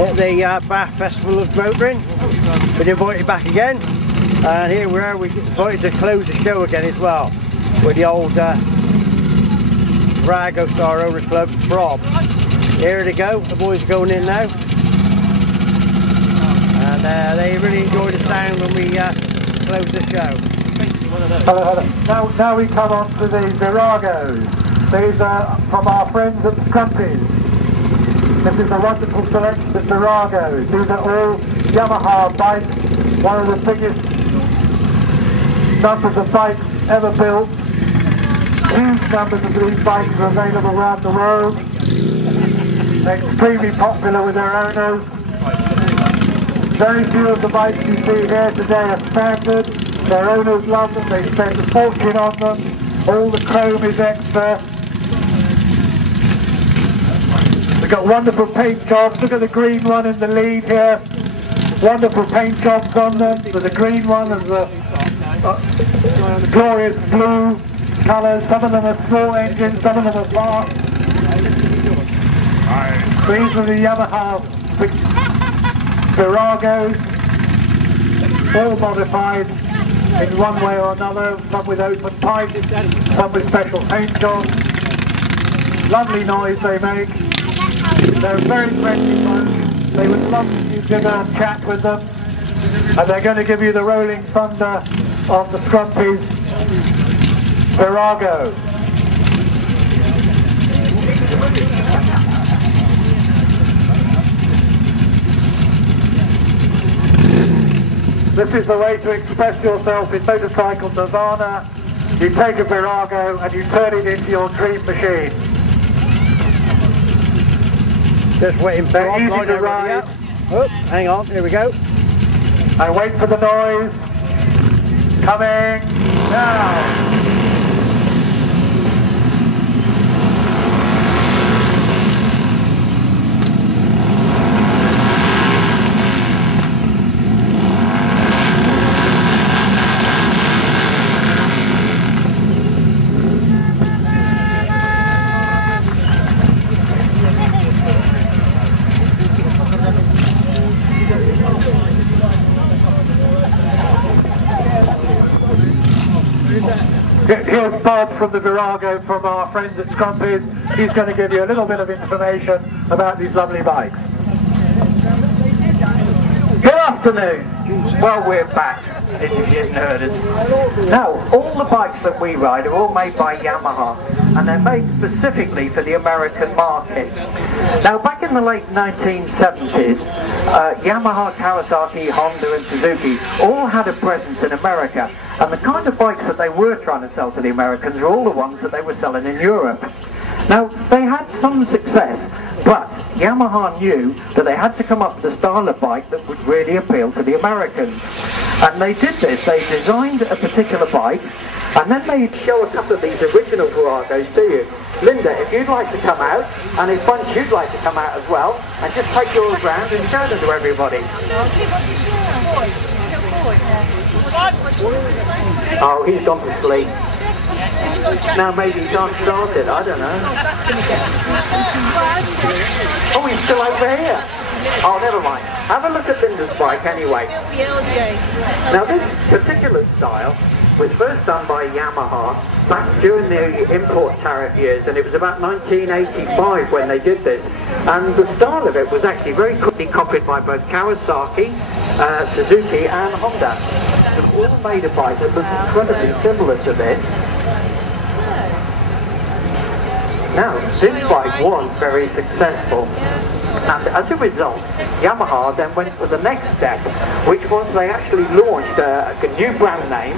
at the Bath Festival of Motoring. Been invited back again, and here we are. We invited to close the show again as well with the old Virago Star Owners Club, Bob. Here they go. The boys are going in now, and they really enjoy the sound when we close the show. Hello. Now we come on to the Viragos. These are from our friends at Scrumpies. This is a wonderful selection of Viragos. These are all Yamaha bikes, one of the biggest numbers of bikes ever built. Huge numbers of these bikes are available around the world. They're extremely popular with their owners. Very few of the bikes you see here today are standard. Their owners love them, they spend a fortune on them. All the chrome is extra. We've got wonderful paint jobs. Look at the green one in the lead here. Wonderful paint jobs on them. With the green one and the glorious blue colours. Some of them are small engines, some of them are fast. These are the Yamaha Viragos, all modified in one way or another, some with open pipes, some with special paint jobs. Lovely noise they make. They're very friendly folks. They would love you to go and chat with them. And they're going to give you the rolling thunder of the Scrumpies Virago. This is the way to express yourself in motorcycle nirvana. You take a Virago and you turn it into your dream machine. Just waiting for They're easy to ride. Oh, hang on, here we go. And wait for the noise. Coming now. Here's Bob from the Virago, from our friends at Scrumpies. He's going to give you a little bit of information about these lovely bikes. Good afternoon. Well, we're back, if you didn't heard us. Now, all the bikes that we ride are all made by Yamaha, and they're made specifically for the American market. Now, back in the late 1970s, Yamaha, Kawasaki, Honda and Suzuki all had a presence in America, and the kind of bikes that they were trying to sell to the Americans are all the ones that they were selling in Europe. Now, they had some success, but Yamaha knew that they had to come up with a style of bike that would really appeal to the Americans. And they did this. They designed a particular bike, and then they show a couple of these original Viragos to you. Linda, if you'd like to come out, and if Bunch you'd like to come out as well, and just take yours round and show them to everybody. Oh, he's gone to sleep. Now maybe he can't start it, I don't know. Oh, he's still over here. Oh, never mind. Have a look at Linda's bike anyway. Now this particular style was first done by Yamaha back during the import tariff years, and it was about 1985 when they did this. And the style of it was actually very quickly copied by both Kawasaki, Suzuki and Honda. It was all made a bike that was incredibly similar to this. Now, this bike was very successful, and as a result, Yamaha then went for the next step, which was they actually launched a new brand name,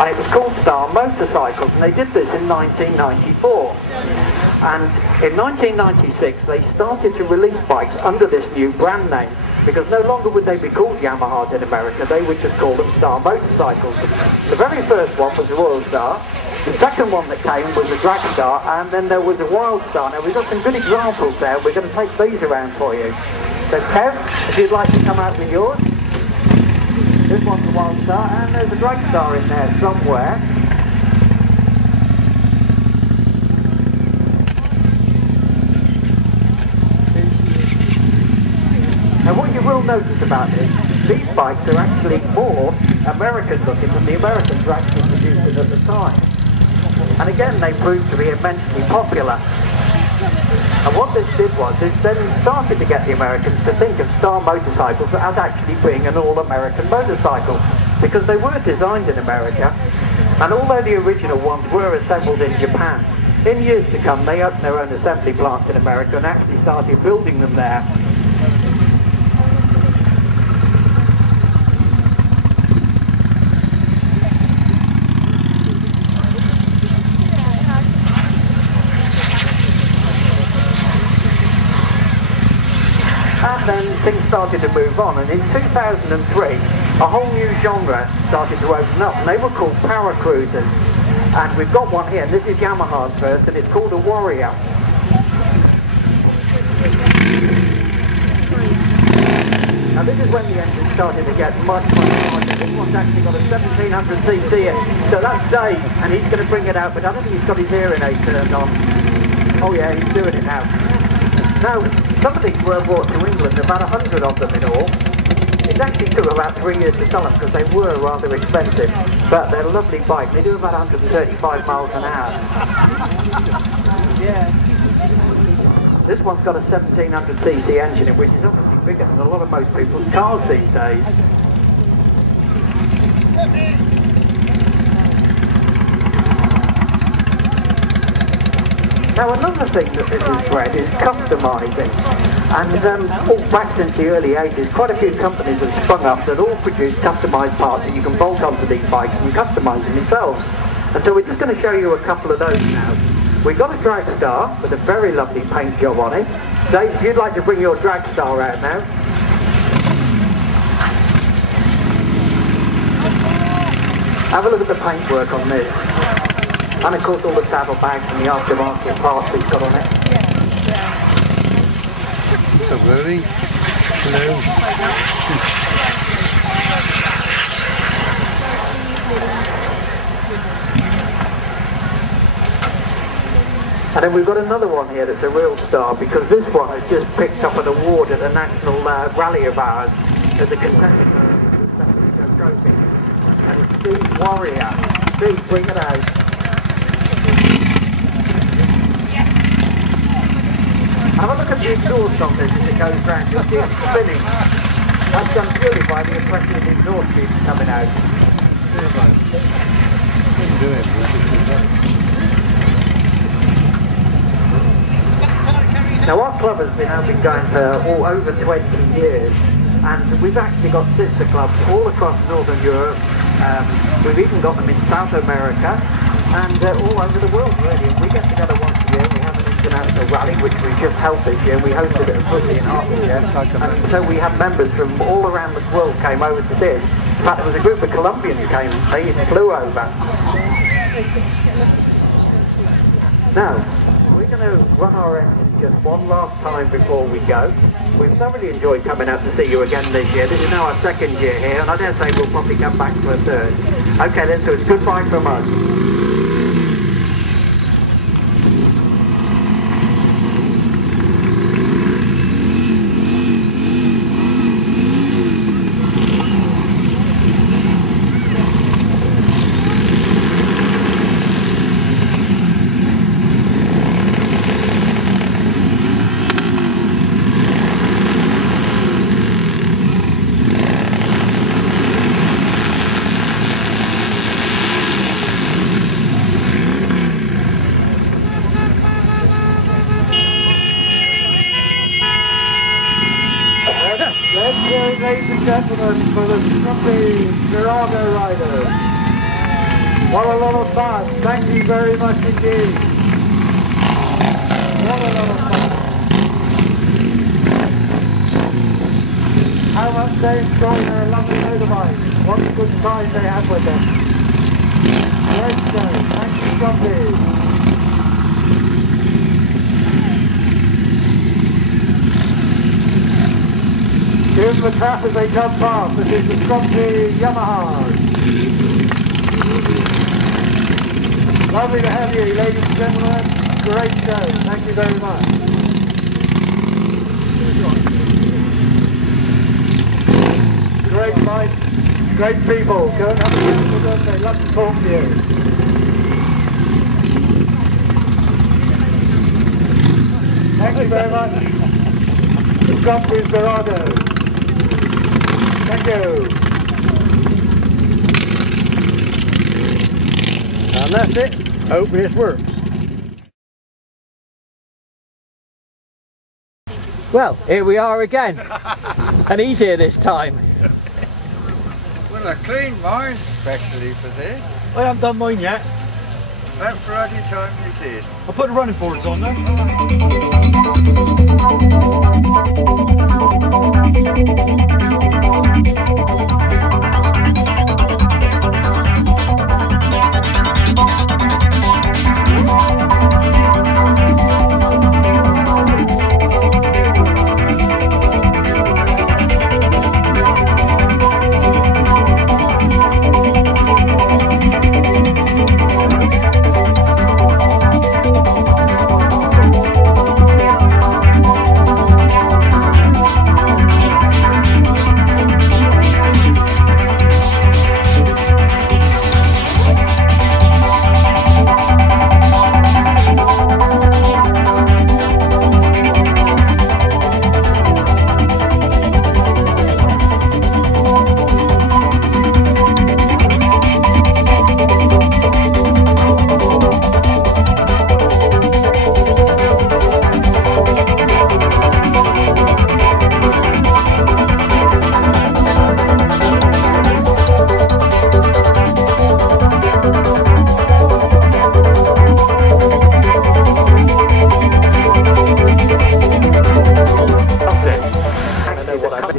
and it was called Star Motorcycles, and they did this in 1994. And in 1996, they started to release bikes under this new brand name, because no longer would they be called Yamahas in America, they would just call them Star Motorcycles. The very first one was the Royal Star. The second one that came was a Drag Star, and then there was a Wild Star. Now we've got some good examples there. We're going to take these around for you. So Kev, if you'd like to come out with yours. This one's a Wild Star, and there's a Drag Star in there somewhere. notice about this, these bikes are actually more American looking than the Americans were actually producing at the time. And again, they proved to be immensely popular. And what this did was, it then started to get the Americans to think of Star motorcycles as actually being an all-American motorcycle, because they were designed in America, and although the original ones were assembled in Japan, in years to come they opened their own assembly plants in America and actually started building them there. And then things started to move on, and in 2003 a whole new genre started to open up, and they were called power cruisers. And we've got one here, and this is Yamaha's first, and it's called a Warrior. Now this is when the engine started to get much larger. This one's actually got a 1700cc in, so that's Dave, and he's going to bring it out, but I don't think he's got his hearing aid turned on. Oh yeah, he's doing it now. Now, some of these were brought to England, about 100 of them in all. It actually took about 3 years to sell them because they were rather expensive, but they're a lovely bike. They do about 135 miles an hour. Yeah. This one's got a 1700cc engine in, which is obviously bigger than a lot of most people's cars these days. Now another thing that this has bred is customising, and all back since the early 80s, quite a few companies have sprung up that all produce customised parts that you can bolt onto these bikes and customise them yourselves. And so we're just going to show you a couple of those now. We've got a drag star with a very lovely paint job on it. Dave, if you'd like to bring your drag star out now. Have a look at the paintwork on this. And of course all the saddlebags and the aftermarket parts we've got on it. What's up, Rory? Hello. And then we've got another one here that's a real star, because this one has just picked up an award at a national rally of ours as a contestant of the Show Trophy. And it's Steve Warrior. Steve, bring it out. Have a look at the exhaust on this as it goes round. You'll see it spinning. That's done purely by the impression of the exhaust tubes coming out. Now our club has been going for over 20 years, and we've actually got sister clubs all across Northern Europe. We've even got them in South America and all over the world really. And we get together once a year. We have an international rally which we just held this year. We hosted it at Pussy in Hertfordshire, and so we have members from all around the world came over to this. In fact, there was a group of Colombians came. They flew over. Now we're going to run our engine just one last time before we go. We've thoroughly enjoyed coming out to see you again this year. This is now our second year here, and I dare say we'll probably come back for a third. Okay then, so it's goodbye from us. Ladies and gentlemen, for the Scrumpy Virago riders. What a lot of fun. Thank you very much indeed. What a lot of fun. How much they enjoy their lovely motorbikes. What a good time they have with them. Great show. Thank you, Scrumpy. Give them the trap as they come past. This is the Scrumpy Yamaha. Lovely to have you, ladies and gentlemen. Great show. Thank you very much. great bike, great people. Go and have a chat with them, they'd love to talk to you. Thank you very much. The shop is Virago. Thank you. And that's it. Hope this works. Well, here we are again. And he's here this time. Well, I cleaned mine especially for this. I haven't done mine yet. About Friday time you did. I'll put the running boards on then.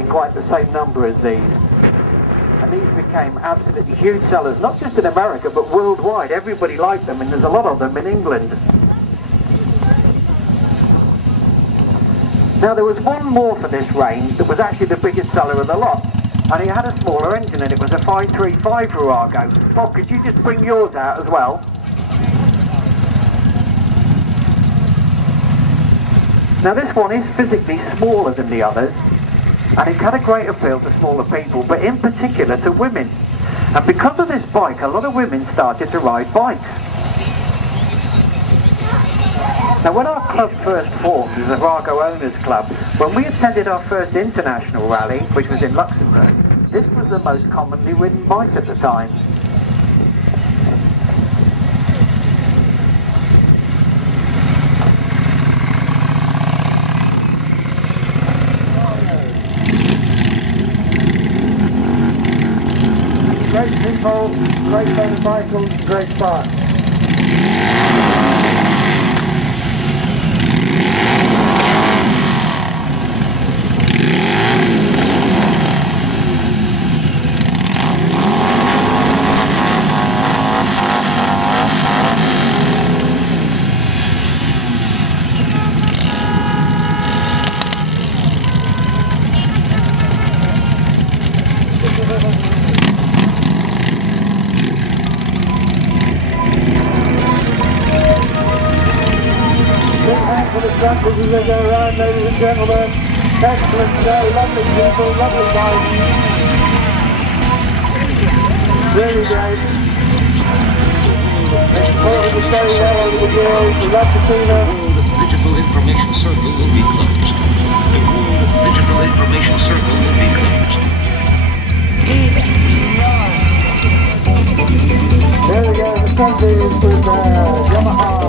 Quite the same number as these, and these became absolutely huge sellers, not just in America but worldwide. Everybody liked them, and there's a lot of them in England. Now there was one more for this range that was actually the biggest seller of the lot, and it had a smaller engine, and it was a 535 Virago. Bob, could you just bring yours out as well? Now this one is physically smaller than the others, and it had a great appeal to smaller people, but in particular to women. And because of this bike, a lot of women started to ride bikes. Now when our club first formed as the Virago Owners Club, when we attended our first international rally, which was in Luxembourg, this was the most commonly ridden bike at the time. Great people, great motorcycles, great fun. For the drunkards as they go around, ladies and gentlemen. Excellent day, lovely people, lovely bikes. Really great. Important to stay well over the girls, we love to see them. The World Digital Information Circle will be closed. The World Digital Information Circle will be closed. There we go, the country is with Yamaha.